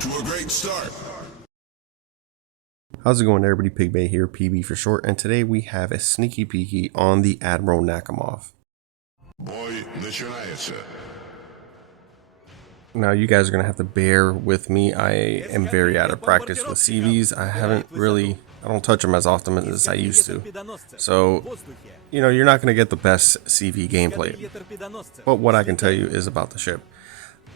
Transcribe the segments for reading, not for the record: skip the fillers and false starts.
to a great start. How's it going, everybody? PigBay here, PB for short, and today we have a sneaky peeky on the Admiral Nakhimov. Бой начинается. Now, you guys are going to have to bear with me. I am very out of practice with CVs. I don't touch them as often as I used to. So, you're not going to get the best CV gameplay. But what I can tell you is about the ship.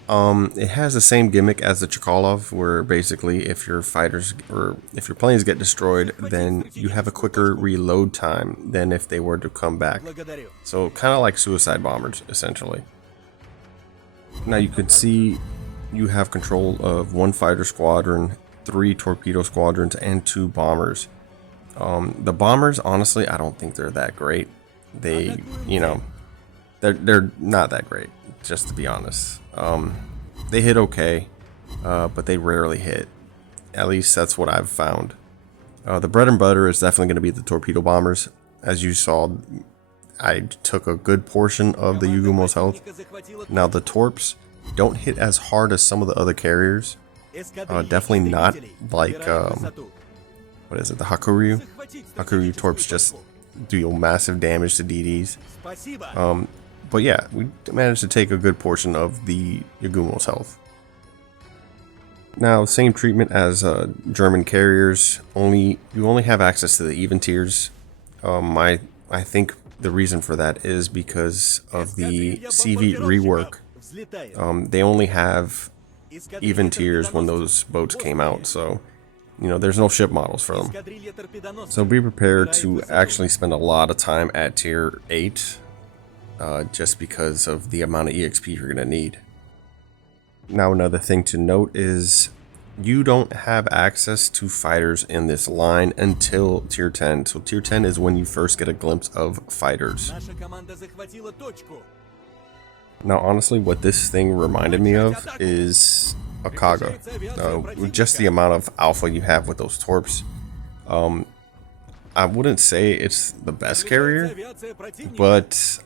It has the same gimmick as the Chkalov, where basically if your fighters or if your planes get destroyed, then you have a quicker reload time than if they were to come back. So kind of like suicide bombers, essentially. Now you can see you have control of 1 fighter squadron, 3 torpedo squadrons, and 2 bombers. The bombers, honestly, I don't think they're that great. They're not that great, just to be honest. They hit okay, but they rarely hit. At least that's what I've found. The bread and butter is definitely going to be the torpedo bombers. As you saw, I took a good portion of the Yugumo's health. Now the torps don't hit as hard as some of the other carriers. Definitely not like, what is it, the Hakuryu? Hakuryu torps just deal massive damage to DDs. But yeah, we managed to take a good portion of the Yugumo's health. Now, same treatment as German carriers. You only have access to the even tiers. I think the reason for that is because of the CV rework. They only have even tiers when those boats came out, so there's no ship models for them. So be prepared to actually spend a lot of time at tier 8. Just because of the amount of EXP you're going to need. Now, another thing to note is you don't have access to fighters in this line until tier 10. So tier 10 is when you first get a glimpse of fighters. Now, honestly, what this thing reminded me of is a Kaga. Just the amount of alpha you have with those torps. I wouldn't say it's the best carrier, but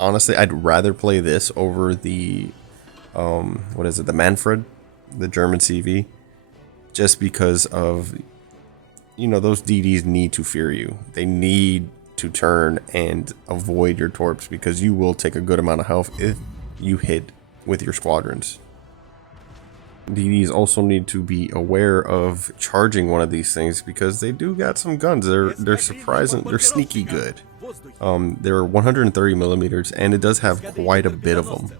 honestly, I'd rather play this over the, the Manfred, the German CV, just because of, those DDs need to fear you. They need to turn and avoid your torps because you will take a good amount of health if you hit with your squadrons. DDs also need to be aware of charging one of these things because they do got some guns. They're surprising. They're sneaky good. They're 130 millimeters, and it does have quite a bit of them.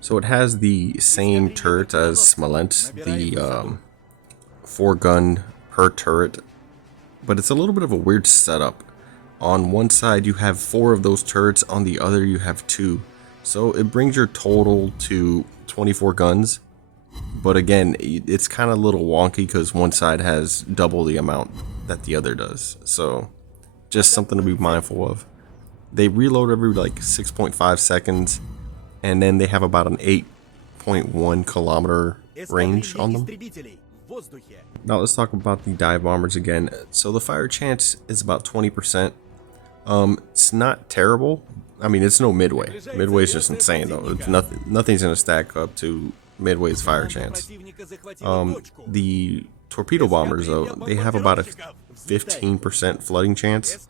So it has the same turret as Smolensk, the 4-gun per turret, but it's a little bit of a weird setup. On one side you have 4 of those turrets, on the other you have 2. So it brings your total to 24 guns. But again, it's kind of a little wonky because one side has double the amount that the other does. So just something to be mindful of. They reload every like 6.5 seconds, and then they have about an 8.1 kilometer range on them. Now let's talk about the dive bombers again. So the fire chance is about 20%. It's not terrible. I mean, it's no Midway. Midway is just insane though. It's nothing's gonna stack up to Midway's fire chance. The torpedo bombers though, they have about a 15% flooding chance,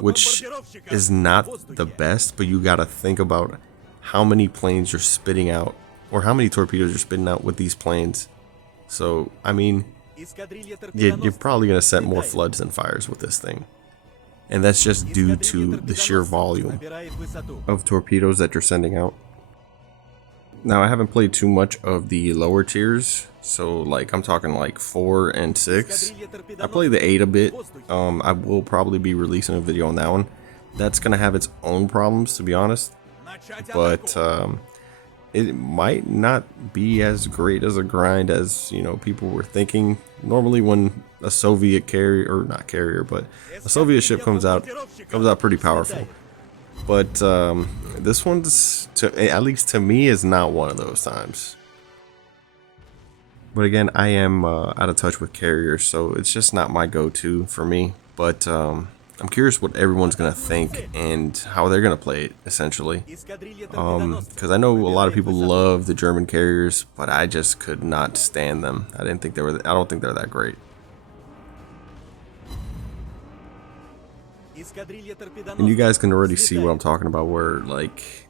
which is not the best, but you gotta think about how many planes you're spitting out, or how many torpedoes you're spitting out with these planes. So I mean, you're probably gonna set more floods than fires with this thing, and that's just due to the sheer volume of torpedoes that you're sending out. Now, I haven't played too much of the lower tiers, so like I'm talking like 4 and 6. I play the 8 a bit. I will probably be releasing a video on that one. That's gonna have its own problems, to be honest, but it might not be as great as a grind as people were thinking. Normally, when a Soviet carrier, or not carrier, but a Soviet ship comes out pretty powerful. But this one's, at least to me, is not one of those times. But again, I am out of touch with carriers, so it's just not my go-to for me. But I'm curious what everyone's gonna think and how they're gonna play it, essentially. Because I know a lot of people love the German carriers, but I just could not stand them. I didn't think they were. I don't think they're that great. And you guys can already see what I'm talking about, where like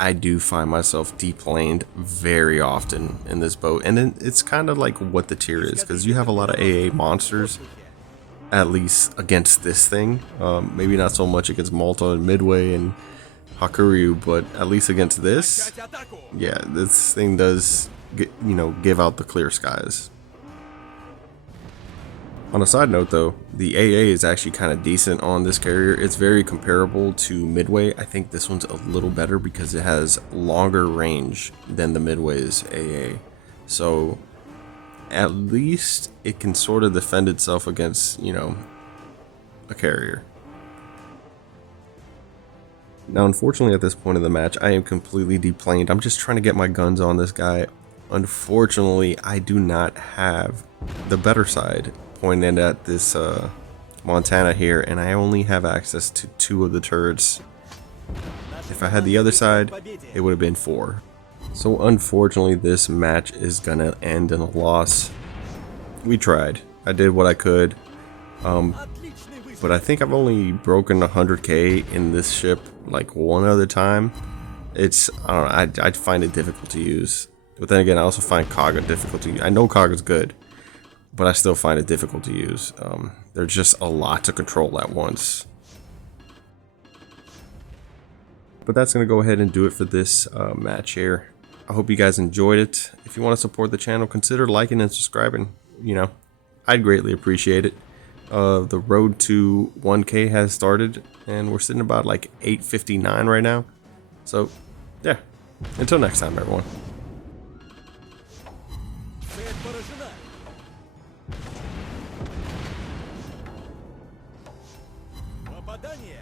I do find myself deplaned very often in this boat, and then it's kind of like what the tier is, because you have a lot of AA monsters. At least against this thing, maybe not so much against Malta and Midway and Hakuryu, but at least against this, yeah, this thing does give out the clear skies. On a side note though, the AA is actually kind of decent on this carrier. It's very comparable to Midway. I think this one's a little better because it has longer range than the Midway's AA. So at least it can sort of defend itself against, a carrier. Now, unfortunately, at this point of the match, I am completely deplaned. I'm just trying to get my guns on this guy. Unfortunately, I do not have the better side pointed at this Montana here, and I only have access to 2 of the turrets. If I had the other side, it would have been 4. So unfortunately, this match is gonna end in a loss. We tried. I did what I could. But I think I've only broken 100k in this ship like one other time. I don't know, I find it difficult to use. But then again, I also find Kaga difficult to use. I know Kaga's good, but I still find it difficult to use. There's just a lot to control at once. But that's going to go ahead and do it for this match here. I hope you guys enjoyed it. If you want to support the channel, consider liking and subscribing. I'd greatly appreciate it. The road to 1K has started, and we're sitting about like 859 right now. So, yeah. Until next time, everyone. Попадание!